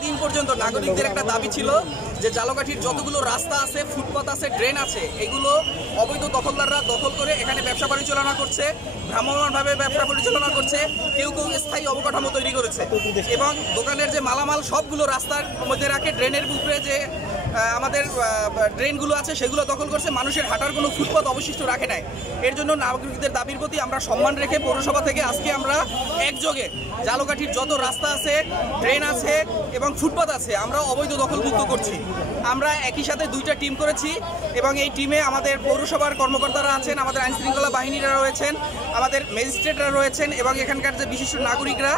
দিন পর্যন্ত নাগরিকদের একটা দাবি ছিল যে ঝালকাঠির যতগুলো রাস্তা আছে, ফুটপাত আছে, ড্রেন আছে, এগুলো অবৈধ দখলদাররা দখল করে এখানে ব্যবসা পরিচালনা করছে, ভ্রাম্যমাণভাবে ব্যবসা পরিচালনা করছে, কেউ কেউ স্থায়ী অবকাঠামো তৈরি করেছে এবং দোকানের যে মালামাল সবগুলো রাস্তার মধ্যে রাখে, ড্রেনের উপরে যে আমাদের ড্রেনগুলো আছে সেগুলো দখল করছে, মানুষের হাঁটার কোনো ফুটপাত অবশিষ্ট রাখে নাই। এর জন্য নাগরিকদের দাবির প্রতি আমরা সম্মান রেখে পৌরসভা থেকে আজকে আমরা একযোগে ঝালকাঠির যত রাস্তা আছে, ড্রেন আছে এবং ফুটপাত আছে আমরা অবৈধ দখলমুক্ত করছি। আমরা একই সাথে দুইটা টিম করেছি এবং এই টিমে আমাদের পৌরসভার কর্মকর্তারা আছেন, আমাদের আইনশৃঙ্খলা বাহিনীরা রয়েছেন, আমাদের ম্যাজিস্ট্রেটরা রয়েছেন এবং এখানকার যে বিশিষ্ট নাগরিকরা,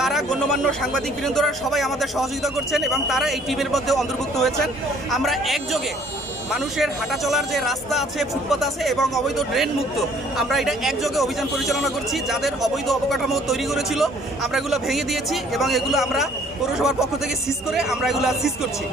তারা গণ্যমান্য সাংবাদিক বৃন্দরা সবাই আমাদের সহযোগিতা করছেন এবং তারা এই টিমের মধ্যে অন্তর্ভুক্ত হয়েছেন। আমরা একযোগে মানুষের হাঁটা চলার যে রাস্তা আছে, ফুটপাত আছে এবং অবৈধ ড্রেন মুক্ত, আমরা এটা একযোগে অভিযান পরিচালনা করছি। যাদের অবৈধ অবকাঠামো তৈরি করেছিল আমরা এগুলো ভেঙে দিয়েছি এবং এগুলো আমরা পৌরসভার পক্ষ থেকে সিজ করে আমরা এগুলো সিজ করছি।